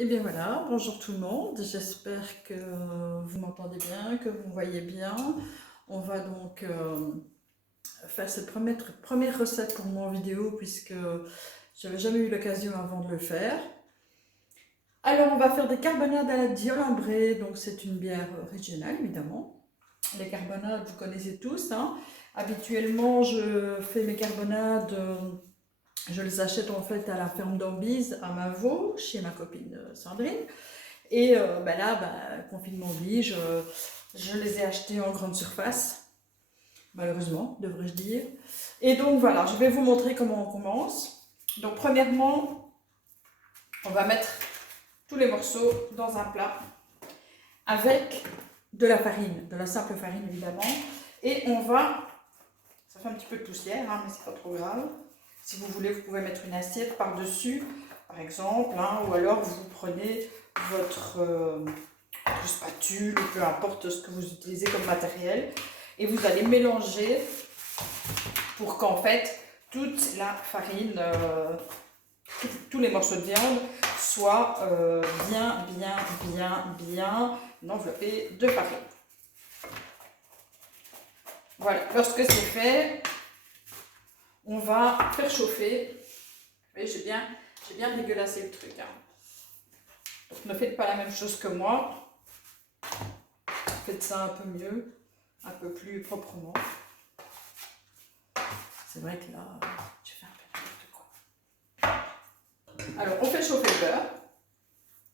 Et bien voilà, bonjour tout le monde, j'espère que vous m'entendez bien, que vous me voyez bien. On va donc faire cette première recette pour moi en vidéo puisque j'avais jamais eu l'occasion avant de le faire. Alors on va faire des carbonades à la Diole Ambrée, donc c'est une bière régionale évidemment. Les carbonades, vous connaissez tous, hein. Habituellement je fais mes carbonades, je les achète en fait à la ferme d'Ambise à Mavaux, chez ma copine Sandrine. Et confinement oblige, je les ai achetés en grande surface, malheureusement, devrais-je dire. Et donc voilà, je vais vous montrer comment on commence. Donc premièrement, on va mettre tous les morceaux dans un plat avec de la farine, de la simple farine évidemment. Et on va, ça fait un petit peu de poussière, hein, mais c'est pas trop grave. Si vous voulez, vous pouvez mettre une assiette par-dessus, par exemple, hein, ou alors vous prenez votre spatule, peu importe ce que vous utilisez comme matériel, et vous allez mélanger pour qu'en fait toute la farine, tous les morceaux de viande soient bien enveloppés de farine. Voilà, lorsque c'est fait, on va faire chauffer. Vous voyez, j'ai bien dégueulassé le truc, hein. Donc ne faites pas la même chose que moi. Faites ça un peu mieux, un peu plus proprement. C'est vrai que là, je fais un peu n'importe quoi. Alors, on fait chauffer le beurre,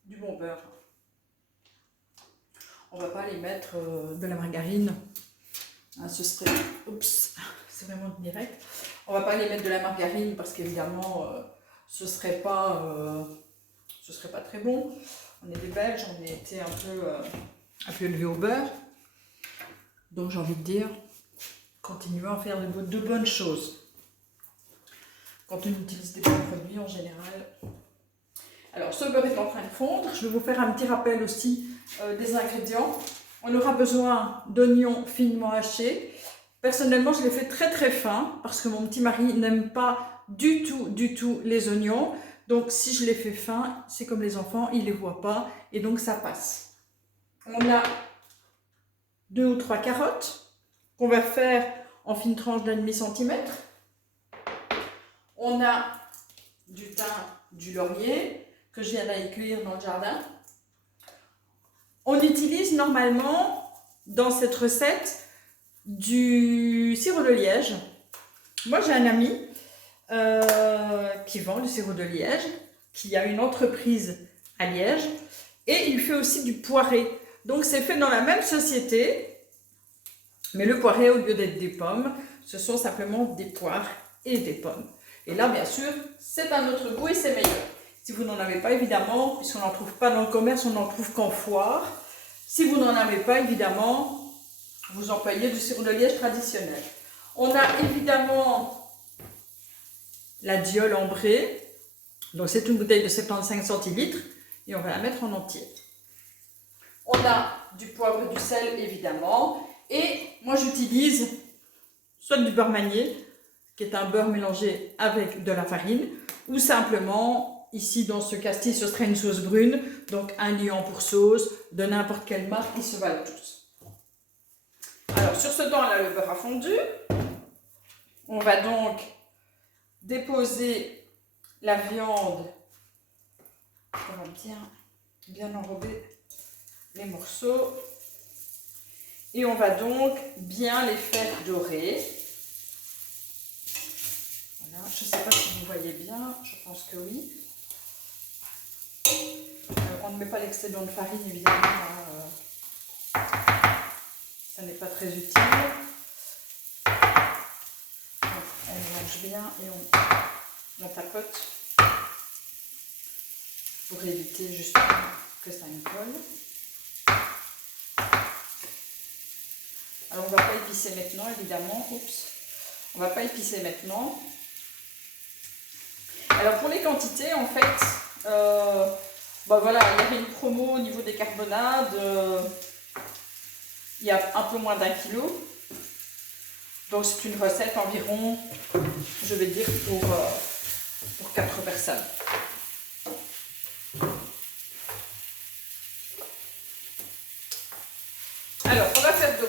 du bon beurre. On va pas aller mettre de la margarine. Hein, ce serait... Oups, c'est vraiment direct. On va pas aller mettre de la margarine parce qu'évidemment, ce serait pas très bon. On est des Belges, on a été un peu élevés au beurre. Donc j'ai envie de dire, continuez à faire de bonnes choses. Quand on utilise des bons produits en général. Alors ce beurre est en train de fondre. Je vais vous faire un petit rappel aussi des ingrédients. On aura besoin d'oignons finement hachés. Personnellement, je les fais très fin parce que mon petit mari n'aime pas du tout les oignons. Donc si je les fais fins, c'est comme les enfants, ils ne les voient pas et donc ça passe. On a 2 ou 3 carottes qu'on va faire en fines tranches d'1,5 cm. On a du thym, du laurier que je viens d'aller cueillir dans le jardin. On utilise normalement dans cette recette du sirop de liège. Moi j'ai un ami qui vend du sirop de liège, qui a une entreprise à Liège et il fait aussi du poiré. Donc c'est fait dans la même société, mais le poiré, au lieu d'être des pommes, ce sont simplement des poires et des pommes. Et là, bien sûr, c'est un autre goût et c'est meilleur. Si vous n'en avez pas, évidemment, puisqu'on n'en trouve pas dans le commerce, on n'en trouve qu'en foire. Si vous n'en avez pas, évidemment, vous employez du sirop de liège traditionnel. On a évidemment la Diole Ambrée. Donc c'est une bouteille de 75 centilitres et on va la mettre en entier. On a du poivre et du sel, évidemment. Et moi, j'utilise soit du beurre manié, qui est un beurre mélangé avec de la farine, ou simplement, ici dans ce cas-ci, ce serait une sauce brune, donc un liant pour sauce, de n'importe quelle marque, ils se valent tous. Alors, sur ce temps-là, le beurre a fondu. On va donc déposer la viande. On va bien enrober les morceaux. Et on va donc bien les faire dorer. Voilà, je ne sais pas si vous voyez bien, je pense que oui. On ne met pas l'excédent de farine, évidemment. Ça n'est pas très utile. Donc, on mélange bien et on tapote pour éviter justement que ça ne colle. Alors on ne va pas épicer maintenant, évidemment. Oups. On ne va pas épicer maintenant. Alors pour les quantités, en fait, voilà, il y avait une promo au niveau des carbonades. Il y a un peu moins d'1 kilo. Donc c'est une recette environ, je vais dire, pour 4 personnes.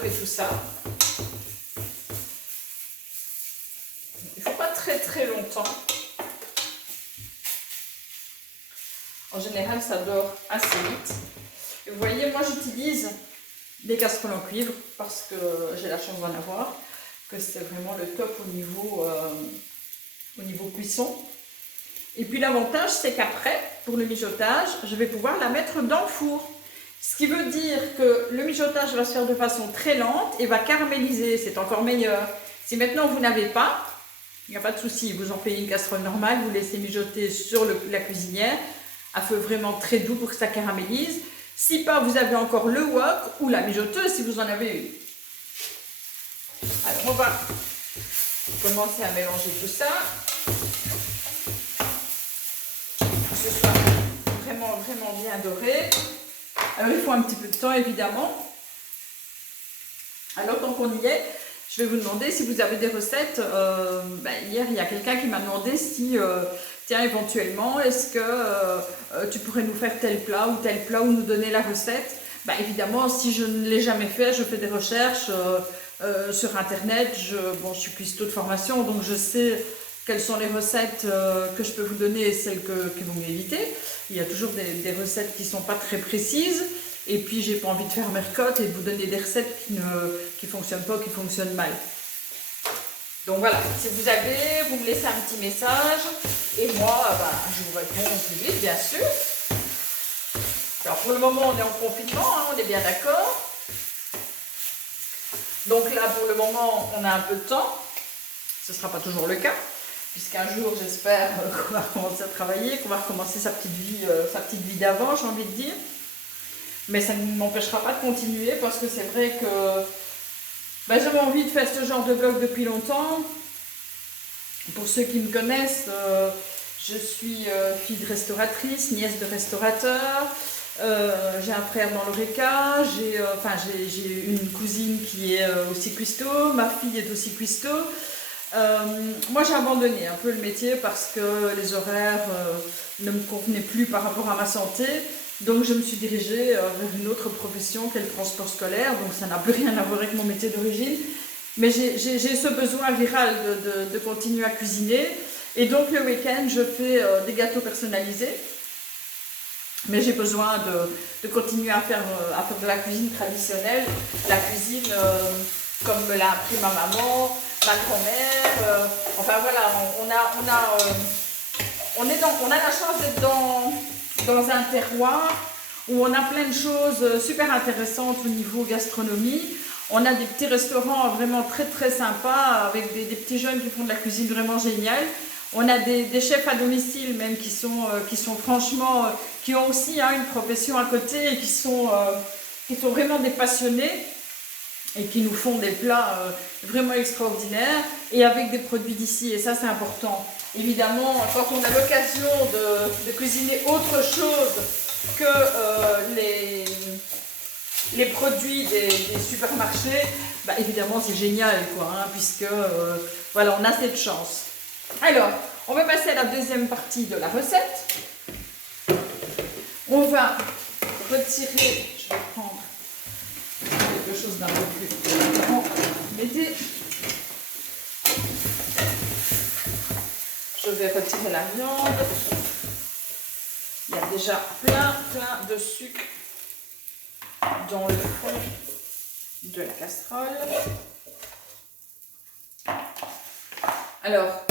et tout ça. Il ne faut pas très très longtemps. En général, ça dort assez vite. Et vous voyez, moi j'utilise des casseroles en cuivre parce que j'ai la chance d'en avoir, que c'est vraiment le top au niveau cuisson. Et puis l'avantage, c'est qu'après, pour le mijotage, je vais pouvoir la mettre dans le four. Ce qui veut dire que le mijotage va se faire de façon très lente et va caraméliser, c'est encore meilleur. Si maintenant vous n'avez pas, il n'y a pas de souci, vous en payez une casserole normale, vous laissez mijoter sur la cuisinière, à feu vraiment très doux pour que ça caramélise. Si pas, vous avez encore le wok ou la mijoteuse si vous en avez une. Alors on va commencer à mélanger tout ça. Que ce soit vraiment bien doré. Alors il faut un petit peu de temps évidemment. Alors tant qu'on y est, je vais vous demander si vous avez des recettes. Hier il y a quelqu'un qui m'a demandé si, tiens éventuellement, est-ce que tu pourrais nous faire tel plat ou nous donner la recette. Évidemment, si je ne l'ai jamais fait, je fais des recherches sur internet. Je suis cuistot de formation, donc je sais quelles sont les recettes que je peux vous donner et celles qui vont m'éviter. Il y a toujours des recettes qui ne sont pas très précises. Et puis, j'ai pas envie de faire mercotte et de vous donner des recettes qui ne fonctionnent pas ou qui fonctionnent mal. Donc voilà, si vous avez, vous me laissez un petit message. Et moi, je vous réponds au plus vite, bien sûr. Alors pour le moment, on est en confinement, hein, on est bien d'accord. Donc là, pour le moment, on a un peu de temps. Ce ne sera pas toujours le cas. Puisqu'un jour, j'espère qu'on va commencer à travailler, qu'on va recommencer sa petite vie d'avant, j'ai envie de dire. Mais ça ne m'empêchera pas de continuer parce que c'est vrai que j'avais envie de faire ce genre de vlog depuis longtemps. Pour ceux qui me connaissent, je suis fille de restauratrice, nièce de restaurateur. J'ai un frère dans l'Horeca, j'ai une cousine qui est aussi cuistot, ma fille est aussi cuistot. Moi j'ai abandonné un peu le métier parce que les horaires ne me convenaient plus par rapport à ma santé. Donc je me suis dirigée vers une autre profession qu'est le transport scolaire, donc ça n'a plus rien à voir avec mon métier d'origine. Mais j'ai ce besoin viral de continuer à cuisiner. Et donc le week-end, je fais des gâteaux personnalisés. Mais j'ai besoin de continuer à faire de la cuisine traditionnelle, la cuisine comme me l'a appris ma maman, ma grand-mère. Enfin voilà, on a la chance d'être dans un terroir où on a plein de choses super intéressantes au niveau gastronomie. On a des petits restaurants vraiment très très sympas avec des petits jeunes qui font de la cuisine vraiment géniale. On a des chefs à domicile même qui sont franchement, qui ont aussi une profession à côté et qui sont vraiment des passionnés et qui nous font des plats vraiment extraordinaires et avec des produits d'ici, et ça c'est important. Évidemment, quand on a l'occasion de cuisiner autre chose que les produits des supermarchés, évidemment c'est génial puisque voilà, on a cette chance. Alors, on va passer à la deuxième partie de la recette. On va retirer, je vais prendre quelque chose d'un peu plus grand. Mettez. Je vais retirer la viande. Il y a déjà plein de sucre dans le fond de la casserole. Alors,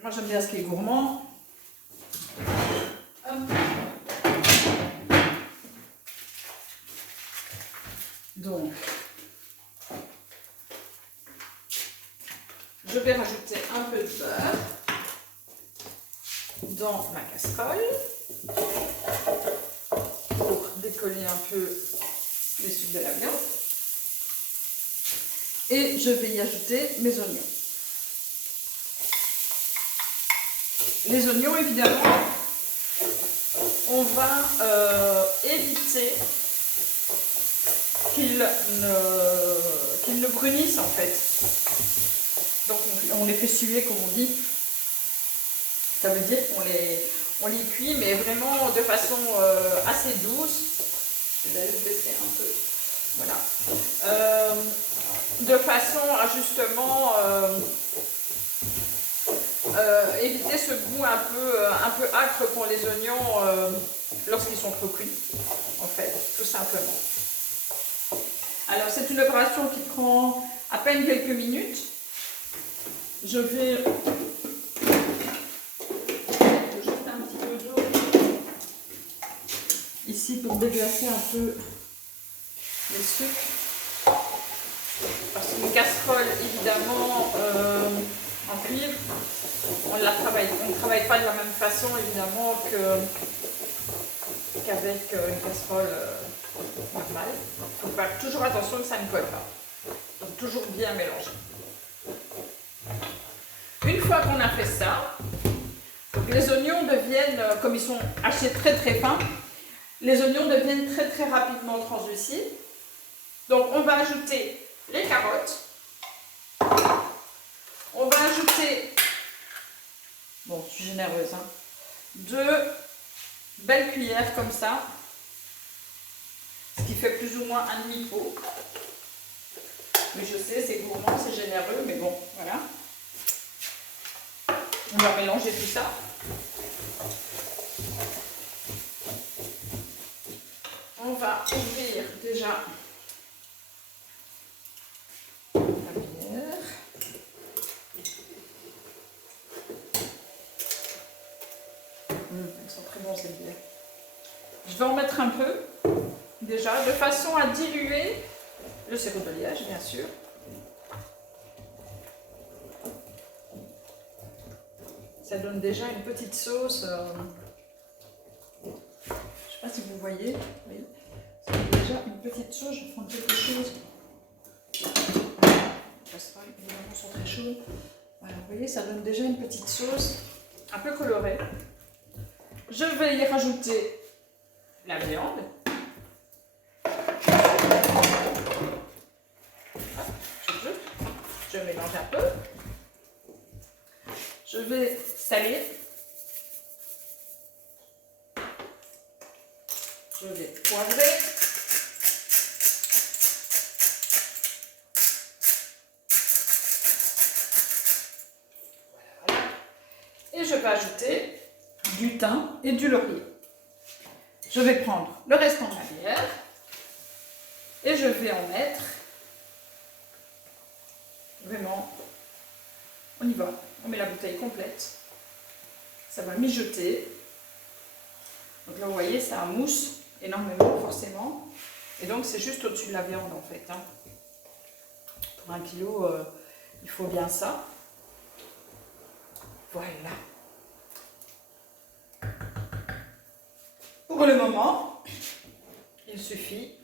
moi j'aime bien ce qui est gourmand. Donc, je vais rajouter un peu de beurre dans ma casserole pour décoller un peu les sucres de la viande. Et je vais y ajouter mes oignons. Les oignons, évidemment, on va éviter qu'ils ne brunissent en fait. Donc on les fait suer comme on dit. Ça veut dire qu'on les cuit mais vraiment de façon assez douce. Je vais juste baisser un peu Voilà. De façon à justement éviter ce goût un peu âcre qu'ont les oignons lorsqu'ils sont trop cuits, en fait, tout simplement. Alors c'est une opération qui prend à peine quelques minutes. Je vais jeter un petit peu d'eau ici pour déglacer un peu les sucres. Parce qu'une casserole, évidemment, en cuivre, on ne travaille pas de la même façon, évidemment, qu'avec une casserole normale. Il faut faire toujours attention que ça ne colle pas. Donc toujours bien mélanger. Une fois qu'on a fait ça, donc les oignons deviennent, comme ils sont hachés très très fins, les oignons deviennent très très rapidement translucides. Donc on va ajouter les carottes. On va ajouter, bon je suis généreuse, 2 belles cuillères comme ça, ce qui fait plus ou moins un demi-pot. Mais je sais, c'est gourmand, c'est généreux, mais bon, voilà. On va mélanger tout ça. On va ouvrir déjà la bière. Elles sont très bonnes ces bières. Je vais en mettre un peu, déjà, de façon à diluer le sirop de liège, bien sûr. Ça donne déjà une petite sauce. Je ne sais pas si vous voyez. Oui. Ça donne déjà une petite sauce. Je vais prendre quelque chose. Les casseroles, évidemment, sont très chaudes. Voilà, vous voyez, ça donne déjà une petite sauce un peu colorée. Je vais y rajouter la viande. Je mélange un peu. Je vais saler. Je vais poivrer. Voilà. Et je vais ajouter du thym et du laurier. Je vais prendre le restant de la bière et je vais en mettre vraiment, on y va, on met la bouteille complète, ça va mijoter. Donc là vous voyez ça mousse énormément forcément et donc c'est juste au-dessus de la viande en fait. Pour 1 kilo il faut bien ça. Voilà. Pour le moment, il suffit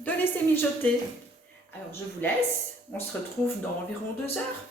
de laisser mijoter. Alors je vous laisse, on se retrouve dans environ 2 heures.